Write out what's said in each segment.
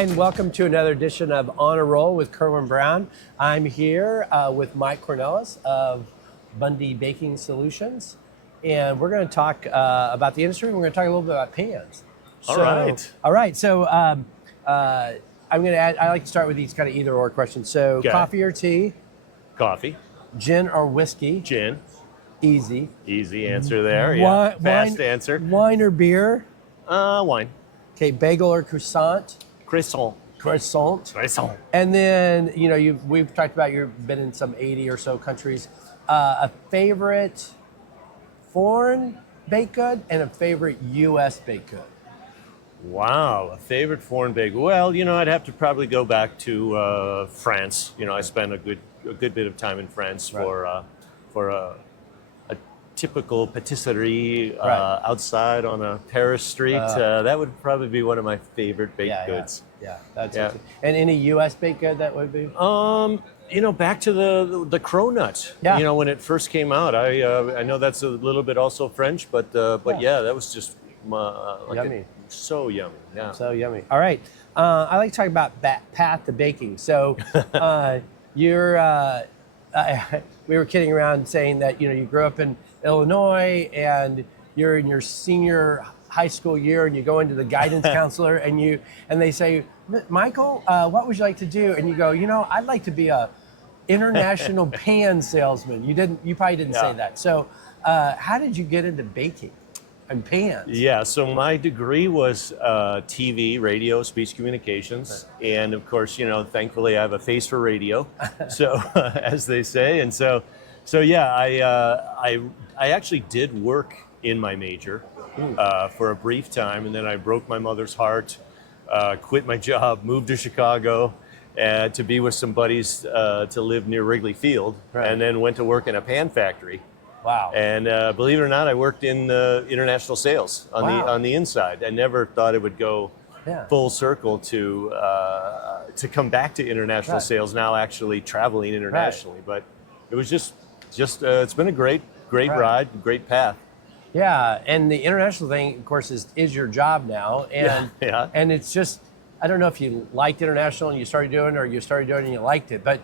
Hi, and welcome to another edition of On a Roll with Kerwin Brown. I'm here with Mike Cornelis of Bundy Baking Solutions, and we're going to talk about the industry. We're going to talk a little bit about pans. All right. All right. So I'm going to add. I like to start with these kind of either or questions. So, Okay. Coffee or tea? Coffee. Gin or whiskey? Gin. Easy. Easy answer there. Yeah. Fast answer. Wine or beer? Wine. Okay. Bagel or croissant? Croissant. Croissant. Croissant. And then, we've talked about you've been in some 80 or so countries. A favorite foreign baked good and a favorite U.S. baked good. Wow. A favorite foreign bake. Well, I'd have to probably go back to France. I spent a good bit of time in France for a typical patisserie outside on a Paris street. That would probably be one of my favorite baked goods. Yeah, that's it. And any U.S. baked good that would be? Back to the cronut. Yeah. When it first came out, I know that's a little bit also French, but that was just yummy. So yummy. Yeah. So yummy. All right. I like to talk about path to baking. So you're. We were kidding around saying that you grew up in Illinois and you're in your senior high school year and you go into the guidance counselor and they say, Michael, what would you like to do? And you go, I'd like to be a international pan salesman. You probably didn't say that. So how did you get into baking and pans? Yeah, so my degree was TV, radio, speech communications. And of course, thankfully I have a face for radio. So as they say. And so yeah, I actually did work in my major for a brief time, and then I broke my mother's heart, quit my job, moved to Chicago to be with some buddies to live near Wrigley Field, and then went to work in a pan factory. Wow. And believe it or not, I worked in international sales on the inside. I never thought it would go full circle to come back to international sales, now actually traveling internationally. But it was just it's been a great ride, great path. Yeah, and the international thing, of course, is your job now, and and it's just, I don't know if you liked international and you started doing it, or you started doing it and you liked it, but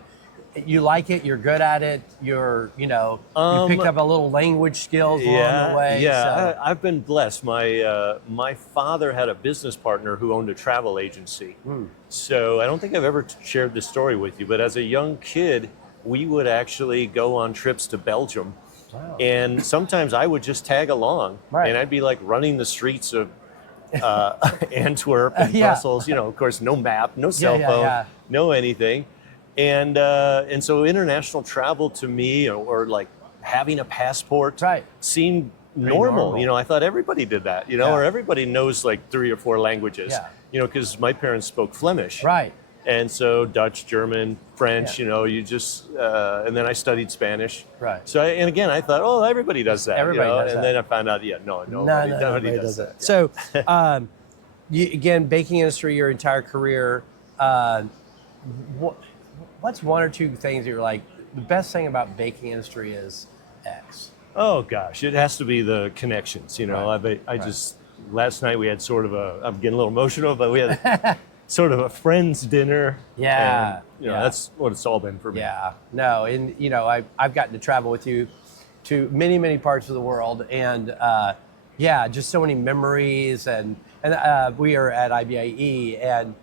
you like it, you're good at it, you picked up a little language skills along the way. Yeah, so. I've been blessed. My father had a business partner who owned a travel agency. So I don't think I've ever shared this story with you, but as a young kid, we would actually go on trips to Belgium. Wow. And sometimes I would just tag along, and I'd be like running the streets of Antwerp and Brussels. Of course, no map, no cell phone, no anything. And so international travel to me, or like having a passport, seemed normal. I thought everybody did that, or everybody knows like 3 or 4 languages, because my parents spoke Flemish. Right. And so Dutch, German, French, you just, and then I studied Spanish. Right. So, and again, I thought, everybody does that. Everybody does that. And then I found out, nobody does that. So, again, baking industry, your entire career, what's one or two things that you're like, the best thing about baking industry is X? Oh gosh, it has to be the connections. I just, last night we had sort of I'm getting a little emotional, but we had sort of a friend's dinner. Yeah. And, that's what it's all been for me. Yeah. No, and I've gotten to travel with you to many, many parts of the world, and just so many memories, and we are at IBIE, and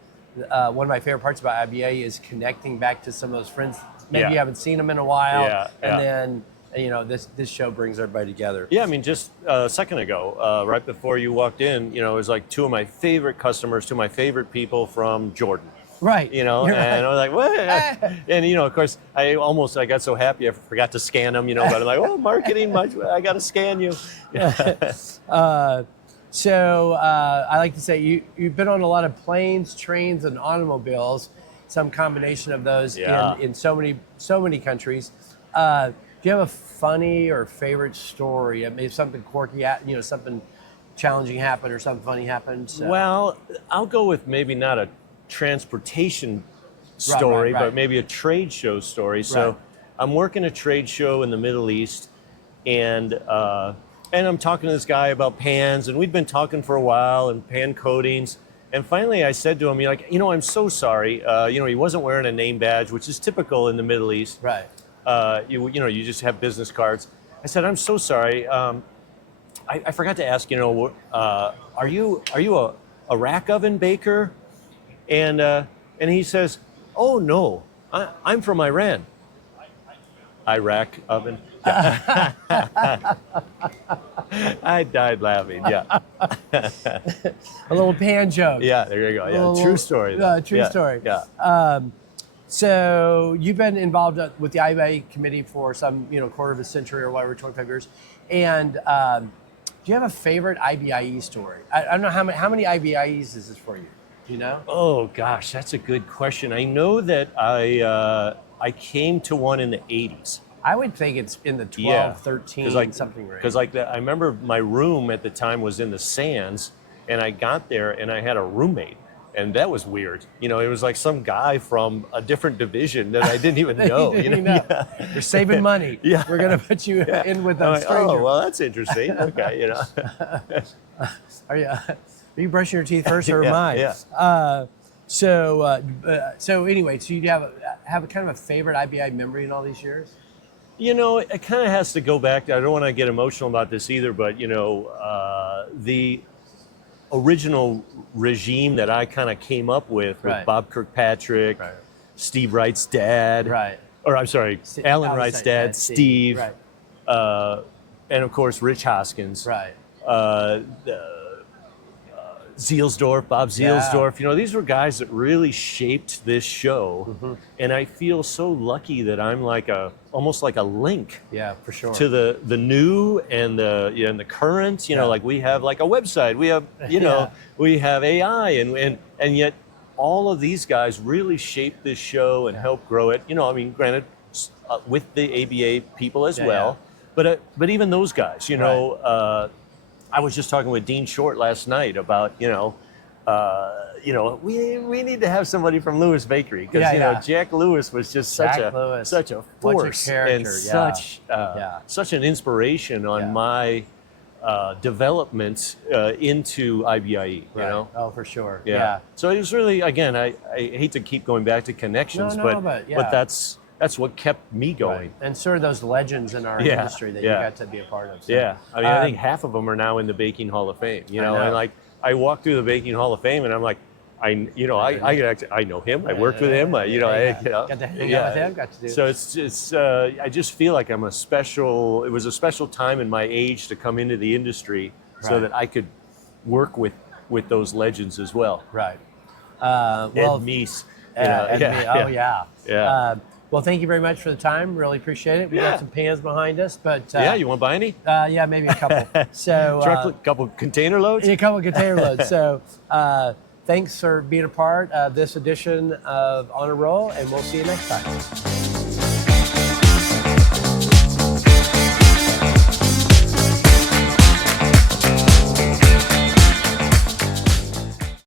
one of my favorite parts about IBIE is connecting back to some of those friends. Maybe you haven't seen them in a while, then this show brings everybody together. Yeah, I mean, just a second ago, right before you walked in, it was like 2 of my favorite customers, 2 of my favorite people from Jordan. Right. And I was like, what? And, of course, I got so happy I forgot to scan them, but I'm like, marketing, I got to scan you. So I like to say you've been on a lot of planes, trains, and automobiles, some combination of those in so many countries. Do you have a funny or favorite story? Maybe something quirky, something challenging happened or something funny happened? So. Well, I'll go with maybe not a transportation story, but maybe a trade show story. So I'm working a trade show in the Middle East, and I'm talking to this guy about pans, and we'd been talking for a while, and pan coatings. And finally, I said to him, I'm so sorry. He wasn't wearing a name badge, which is typical in the Middle East. Right. You just have business cards. I said, I'm so sorry. I forgot to ask, are you a rack oven baker? And he says, oh no, I'm from Iran. Iraq oven. I died laughing. Yeah. A little pan joke. Yeah, there you go. Yeah, true story. True story. Yeah. So you've been involved with the IBIE committee for some, quarter of a century or whatever, 25 years. And do you have a favorite IBIE story? I don't know how many IBIEs is this for you? Do you know? Oh gosh, that's a good question. I know that I came to one in the 80s. I would think it's in the 12, 13, something range. Because I remember my room at the time was in the Sands, and I got there and I had a roommate, and that was weird. It was like some guy from a different division that I didn't even know. Yeah. You're saving money. Yeah. We're gonna put you in with a I'm like, stranger. oh, well, that's interesting. Okay, Are you brushing your teeth first, or am I? Yeah. So anyway, so you have a kind of a favorite IBI memory in all these years? It kind of has to go back to, I don't want to get emotional about this either, but, the original regime that I kind of came up with Bob Kirkpatrick, Steve Wright's dad, or I'm sorry, Alan Wright's dad, Steve, and of course, Rich Hoskins, Zielsdorf, Bob Zielsdorf. These were guys that really shaped this show, and I feel so lucky that I'm almost like a link. Yeah, for sure. To the new and the current. Like we have like a website, we have we have AI, and yet all of these guys really shaped this show and helped grow it. Granted, with the ABA people as well, but even those guys, I was just talking with Dean Short last night about, we need to have somebody from Lewis Bakery, because Jack Lewis was just such a force and such an inspiration on my development into IBIE. Oh, for sure. Yeah. So it was really, again, I hate to keep going back to connections, but that's what kept me going. And sort of those legends in our industry that you got to be a part of. So, yeah, I think half of them are now in the Baking Hall of Fame. And like I walk through the Baking Hall of Fame, and I'm like, I know him. I worked with him. Got to hang out with him. Got to do. So it's I just feel like it was a special time in my age to come into the industry, so that I could work with those legends as well. Right. Ed Meese. Well, thank you very much for the time. Really appreciate it. We got some pans behind us, but you want to buy any? Yeah, maybe a couple. So a couple container loads. A couple container loads. So thanks for being a part of this edition of On a Roll, and we'll see you next time.